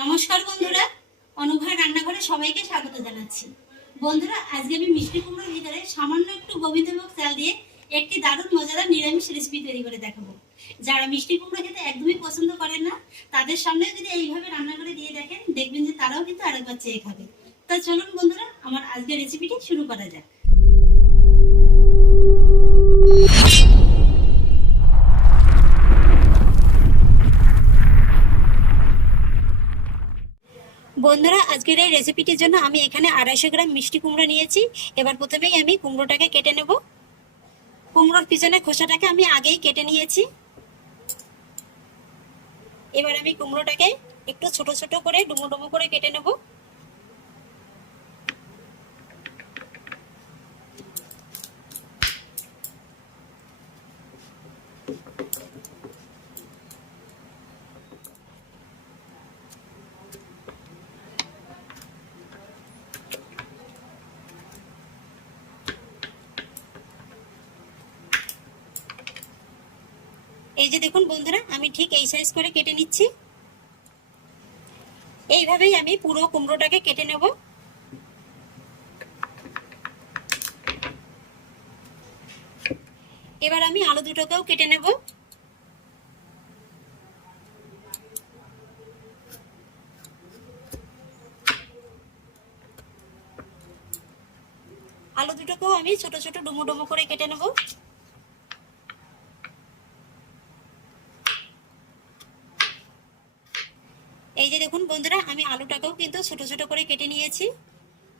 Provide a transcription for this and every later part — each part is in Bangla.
নমস্কার বন্ধুরা অনুভয় রান্নাঘরে সবাইকে স্বাগত জানাচ্ছি। বন্ধুরা, আজকে আমি মিষ্টি কুমড়োর ভিতরে সামান্য একটু গোবিন্দভোগ চাল দিয়ে একটি দারুণ মজাদার নিরামিষ রেসিপি তৈরি করে দেখাবো। যারা মিষ্টি কুমড়ো খেতে একদমই পছন্দ করেন না, তাদের সামনে যদি এইভাবে রান্না করে দিয়ে দেখেন, দেখবেন যে তারাও কিন্তু আরেকবার চেয়ে খাবে। তা চলুন বন্ধুরা, আমার আজকের রেসিপিটি শুরু করা যাক। জন্য আমি এখানে আড়াইশো গ্রাম মিষ্টি কুমড়ো নিয়েছি। এবার প্রথমেই আমি কুমড়োটাকে কেটে নেব। কুমড়োর পিছনে খোসাটাকে আমি আগেই কেটে নিয়েছি। এবার আমি কুমড়োটাকে একটু ছোট ছোট করে ডুমো ডুমো করে কেটে নেব। এই যে দেখুন বন্ধুরা, আমি ঠিক এই সাইজ করে কেটে নিচ্ছি। এইভাবেই আমি পুরো কুমড়োটাকে কেটে নেব। এবার আমি আলু দুটোকেও কেটে নেব। আলু দুটোকেও আমি ছোট ছোট ডুমো ডুমো করে কেটে নেব এই যে দেখুন বন্ধুরা আমি আলুটাকেও কিন্তু ছোট ছোট করে কেটে নিয়েছি।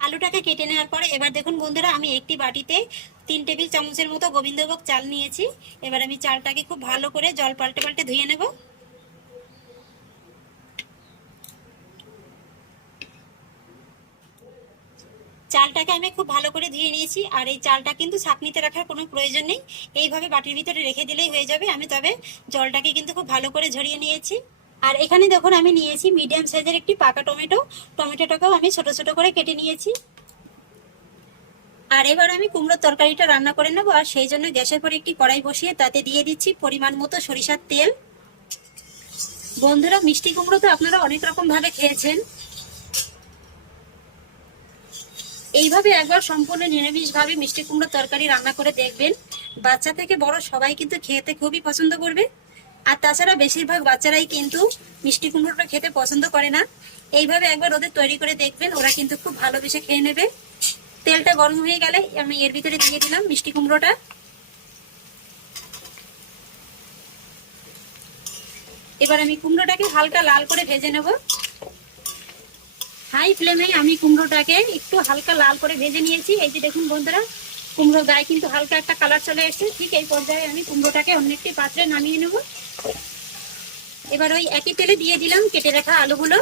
আলুটাকে কেটে নেওয়ার পরে এবার দেখুন বন্ধুরা, আমি একটি বাটিতে তিন টেবিল চামচের মতো গোবিন্দভোগ চাল নিয়েছি। এবার আমি চালটাকে খুব ভালো করে জল পাল্টে পাল্টে ধুয়ে নেব। চালটাকে আমি খুব ভালো করে ধুয়ে নিয়েছি, আর এই চালটা কিন্তু ছাঁকনিতে রাখার কোনো প্রয়োজন নেই। এইভাবে বাটির ভিতরে রেখে দিলেই হয়ে যাবে। আমি তবে জলটাকে কিন্তু খুব ভালো করে ঝরিয়ে নিয়েছি। আর এখানে দেখুন আমি নিয়েছি মিডিয়াম সাইজের একটি পাকা টমেটো। টমেটোটাকেও আমি ছোট ছোট করে কেটে নিয়েছি। আর এবার আমি কুমড়োর তরকারিটা রান্না করে নেব, আর সেই জন্য গ্যাসের পরে একটি কড়াই বসিয়ে তাতে দিয়ে দিচ্ছি পরিমাণ মতো সরিষার তেল। বন্ধুরা, মিষ্টি কুমড়ো তো আপনারা অনেক রকম ভাবে খেয়েছেন। এইভাবে একবার সম্পূর্ণ নিরামিষভাবে মিষ্টি কুমড়োর তরকারি রান্না করে দেখবেন। বাচ্চা থেকে বড় সবাই কিন্তু খেতে খুবই পছন্দ করবে। আর তাছাড়া বেশিরভাগ বাচ্চারাই কিন্তু মিষ্টি কুমড়োটা খেতে পছন্দ করে না। এইভাবে একবার ওদের তৈরি করে দেখবেন, ওরা কিন্তু খুব ভালোবেসে খেয়ে নেবে। তেলটা গরম হয়ে গেলে আমি এর ভিতরে দিয়ে দিলাম মিষ্টি কুমড়োটা। এবার আমি কুমড়োটাকে হালকা লাল করে ভেজে নেব। হাই ফ্লেমে আমি কুমড়োটাকে একটু হালকা লাল করে ভেজে নিয়েছি। এই যে দেখুন বন্ধুরা কুমড়ো গায়ে কিন্তু হালকা একটা কালার চলে এসেছে। ঠিক এই পর্যায়ে আমি কুমড়োটাকে অন্য একটি পাত্রে নামিয়ে নেব। এবার ওই একই তেলে দিয়ে দিলাম, কেটে রাখা আলুগুলো।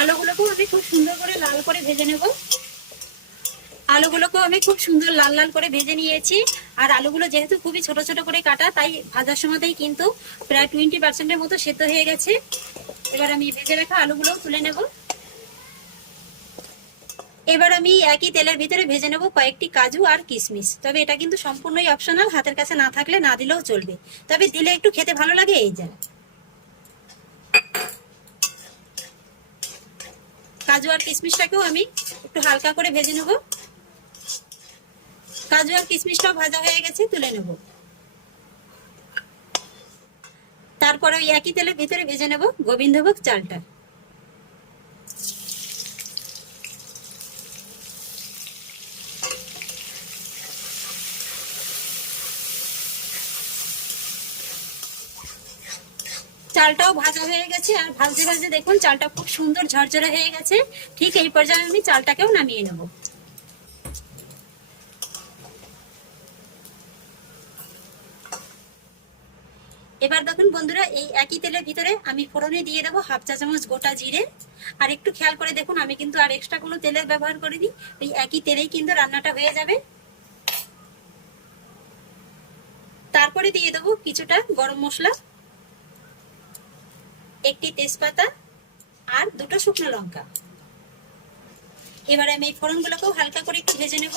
আলুগুলোকেও আমি খুব সুন্দর করে লাল করে ভেজে নেব। আলুগুলোকেও আমি খুব সুন্দর লাল লাল করে ভেজে নিয়েছি। আর আলুগুলো যেহেতু খুবই ছোট ছোট করে কাটা, তাই ভাজার সময়তেই কিন্তু প্রায় টোয়েন্টি পার্সেন্টের মতো সেদ্ধ হয়ে গেছে। এবার আমি ভেজে রাখা আলুগুলোও তুলে নেব। এবার আমি একই তেলের ভিতরে ভেজে নেব কয়েকটি কাজু আর কিশমিশ। তবে এটা কিন্তু সম্পূর্ণই অপশনাল হাতের কাছে না থাকলে না দিলেও চলবে। তবে দিলে একটু খেতে ভালো লাগে এই যা। কাজু আর কিশমিশটাকেও আমি একটু হালকা করে ভেজে নেব। কাজু আর কিশমিশটাও ভাজা হয়ে গেছে, তুলে নেব। তারপরে ওই একই তেলের ভিতরে ভেজে নেব গোবিন্দভোগ চালটা। চালটাও ভাজা হয়ে গেছে, আর ভাজতে ভাজতে দেখুন চালটা খুব সুন্দর ঝরঝরে হয়ে গেছে। ঠিক এই পর্যায়ে আমি চালটাকেও নামিয়ে নেব। এবার দেখুন বন্ধুরা, এই একই তেলের ভিতরে আমি ফোড়নে দিয়ে দেবো হাফ চা চামচ গোটা জিরে। আর একটু খেয়াল করে দেখুন, আমি কিন্তু আর এক্সট্রা কোনো তেলের ব্যবহার করিনি। এই একই তেলেই কিন্তু রান্নাটা হয়ে যাবে। তারপরে দিয়ে দেবো কিছুটা গরম মশলা। একটি তেজপাতা আর দুটো শুকনো লঙ্কা। এবারে আমি এই ফোড়নগুলোকেও হালকা করে একটু ভেজে নেব।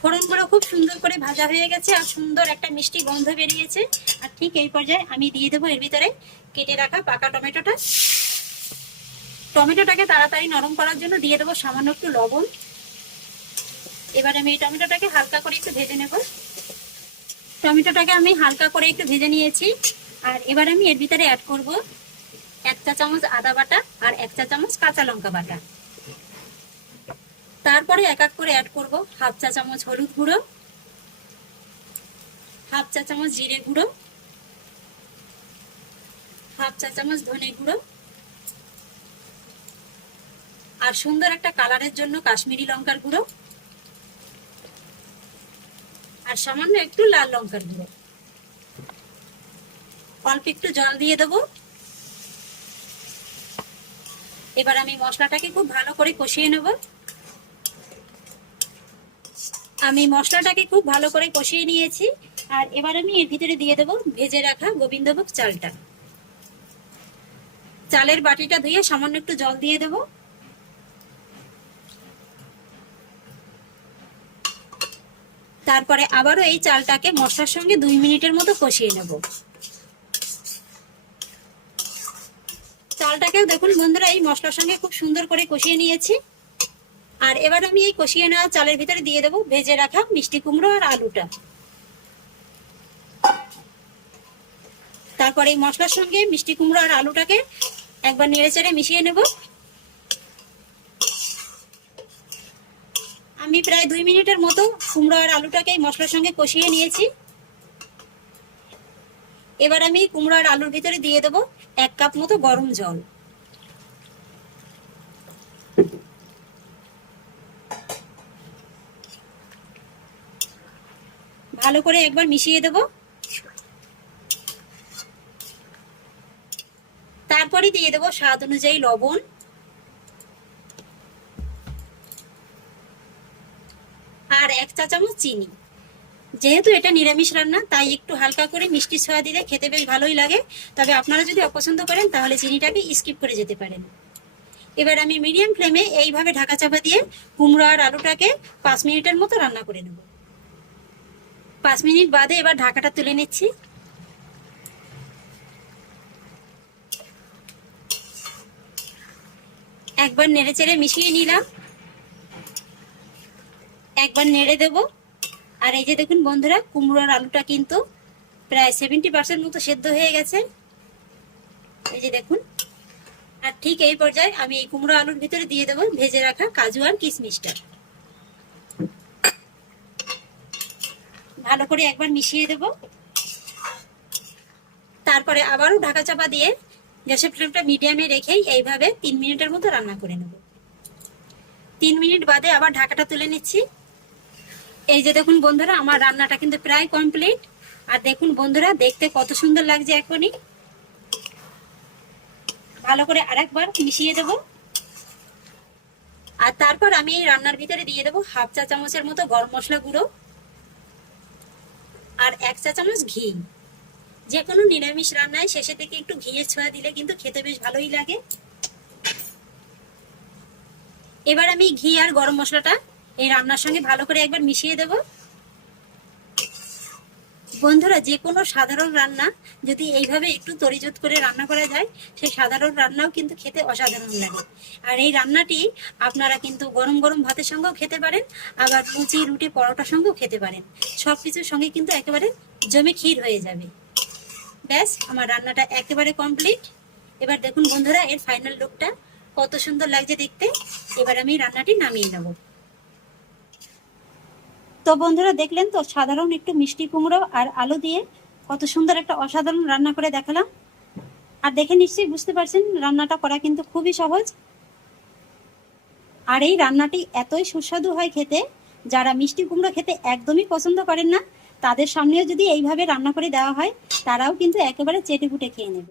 ফোড়নগুলো খুব সুন্দর করে ভাজা হয়ে গেছে আর সুন্দর একটা মিষ্টি গন্ধ বেরিয়েছে। আর ঠিক এই পর্যায়ে আমি দিয়ে দেবো এর ভিতরে কেটে রাখা পাকা টমেটোটা। টমেটোটাকে তাড়াতাড়ি নরম করার জন্য দিয়ে দেবো সামান্য একটু লবণ। এবার আমি এই টমেটোটাকে হালকা করে একটু ভেজে নেব। টমেটোটাকে আমি হালকা করে একটু ভেজে নিয়েছি। আর এবার আমি এর ভিতরে অ্যাড করব এক চা চামচ আদা বাটা আর এক চা চামচ কাঁচা লঙ্কা বাটা। তারপরে এক এক করে অ্যাড করব হাফ চা চামচ হলুদ গুঁড়ো, হাফ চা চামচ জিরে গুঁড়ো, হাফ চা চামচ ধনে গুঁড়ো আর সুন্দর একটা কালারের জন্য কাশ্মীরি লঙ্কার গুঁড়ো আর সামান্য একটু লাল লঙ্কার গুঁড়ো। অল্প একটু জল দিয়ে দেবো। এবার আমি মশলাটাকে খুব ভালো করে কষিয়ে নেব। আমি মশলাটাকে খুব ভালো করে কষিয়ে নিয়েছি। আর এবার আমি এর ভিতরে দিয়ে দেবো ভেজে রাখা গোবিন্দভোগ চালটা। চালের বাটিটা ধুয়ে সামান্য একটু জল দিয়ে দেবো। তারপরে আবারও এই চালটাকে মশলার সঙ্গে দুই মিনিটের মতো কষিয়ে নেব। চালটাকেও দেখুন বন্ধুরা, এই মশলার সঙ্গে খুব সুন্দর করে কষিয়ে নিয়েছি। আর এবার আমি এই কষিয়ে নেওয়া চালের ভিতরে দিয়ে দেবো ভেজে রাখা মিষ্টি কুমড়ো আর আলুটা। তারপরে এই মশলার সঙ্গে মিষ্টি কুমড়ো আর আলুটাকে একবার নেড়ে চেড়ে মিশিয়ে নেব। আমি প্রায় দুই মিনিটের মতো কুমড়ো আর আলুটাকে এই মশলার সঙ্গে কষিয়ে নিয়েছি। এবার আমি কুমড়ো আর আলুর ভিতরে দিয়ে দেবো এক কাপ মতো গরম জল। ভালো করে একবার মিশিয়ে দেব। তারপরে দিয়ে দেবো স্বাদ অনুযায়ী লবণ। আর এক চা চামচ চিনি। যেহেতু এটা নিরামিষ রান্না, তাই একটু হালকা করে মিষ্টি ছোঁয়া দিলে খেতে বেশ ভালোই লাগে। তবে আপনারা যদি অপছন্দ করেন, তাহলে চিনিটাকে স্কিপ করে যেতে পারেন। এবার আমি মিডিয়াম ফ্লেমে এইভাবে ঢাকা চাপা দিয়ে কুমড়ো আর আলুটাকে পাঁচ মিনিটের মতো রান্না করে নেব। পাঁচ মিনিট বাদে এবার ঢাকাটা তুলে নিচ্ছি। একবার নেড়ে চেড়ে মিশিয়ে নিলাম। একবার নেড়ে দেব। আর এই যে দেখুন বন্ধুরা, কুমড়োর আলুটা কিন্তু প্রায় সেভেন্টি পার্সেন্ট মতো সেদ্ধ হয়ে গেছে। এই যে দেখুন, আর ঠিক এই পর্যায়ে আমি এই কুমড়ো আলুর ভিতরে দিয়ে দেবো ভেজে রাখা কাজু আর কিশমিশটা। ভালো করে একবার মিশিয়ে দেব। তারপরে আবারও ঢাকা চাপা দিয়ে গ্যাসের ফ্লেমটা মিডিয়ামে রেখেই এইভাবে তিন মিনিটের মতো রান্না করে নেব। তিন মিনিট বাদে আবার ঢাকাটা তুলে নিচ্ছি। এই যে দেখুন বন্ধুরা, আমার রান্নাটা কিন্তু প্রায় কমপ্লিট আর দেখুন বন্ধুরা, দেখতে কত সুন্দর লাগছে এখনই। ভালো করে আরেকবার মিশিয়ে দেব। আর তারপর আমি এই রান্নার ভিতরে দিয়ে দেবো হাফ চা চামচের মতো গরম মশলা গুঁড়ো আর এক চা চামচ ঘি। যে কোনো নিরামিষ রান্নায় শেষে থেকে একটু ঘিয়ের ছোঁয়া দিলে কিন্তু খেতে বেশ ভালোই লাগে। এবার আমি ঘি আর গরম মশলাটা এই রান্নার সঙ্গে ভালো করে একবার মিশিয়ে দেব। বন্ধুরা, যে কোনো সাধারণ রান্না যদি এইভাবে একটু তরিজত করে রান্না করা যায়, সেই সাধারণ রান্নাও কিন্তু খেতে অসাধারণ লাগে। আর এই রান্নাটি আপনারা কিন্তু গরম গরম ভাতের সঙ্গেও খেতে পারেন, আবার লুচি রুটি, পরোটার সঙ্গেও খেতে পারেন। সব কিছুর সঙ্গে কিন্তু একেবারে জমে ক্ষীর হয়ে যাবে। ব্যাস, আমার রান্নাটা একেবারে কমপ্লিট। এবার দেখুন বন্ধুরা, এর ফাইনাল লুকটা কত সুন্দর লাগছে দেখতে। এবার আমি রান্নাটি নামিয়ে নেব। তো বন্ধুরা দেখলেন তো, সাধারণ একটু মিষ্টি কুমড়ো আর আলু দিয়ে কত সুন্দর একটা অসাধারণ রান্না করে দেখালাম। আর দেখে নিশ্চয়ই বুঝতে পারছেন, রান্নাটা করা কিন্তু খুবই সহজ। আর এই রান্নাটি এতই সুস্বাদু হয় খেতে, যারা মিষ্টি কুমড়ো খেতে একদমই পছন্দ করেন না, তাদের সামনেও যদি এইভাবে রান্না করে দেওয়া হয়, তারাও কিন্তু একেবারে চেটে খেয়ে নেবে।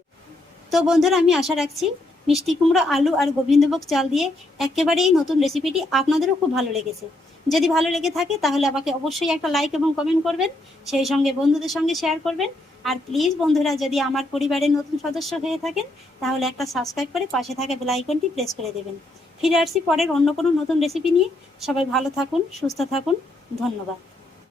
তো বন্ধুরা, আমি আশা রাখছি মিষ্টি কুমড়ো, আলু আর গোবিন্দভোগ চাল দিয়ে একেবারে এই নতুন রেসিপিটি আপনাদেরও খুব ভালো লেগেছে। যদি ভালো লেগে থাকে তাহলে আমাকে অবশ্যই একটা লাইক এবং কমেন্ট করবেন, সেই সঙ্গে বন্ধুদের সঙ্গে শেয়ার করবেন। আর প্লিজ বন্ধুরা, যদি আমার পরিবারের নতুন সদস্য হয়ে থাকেন, তাহলে একটা সাবস্ক্রাইব করে পাশে থাকা বেল আইকনটি প্রেস করে দেবেন। ফিরে আসছি পরের অন্য কোনো নতুন রেসিপি নিয়ে। সবাই ভালো থাকুন, সুস্থ থাকুন। ধন্যবাদ।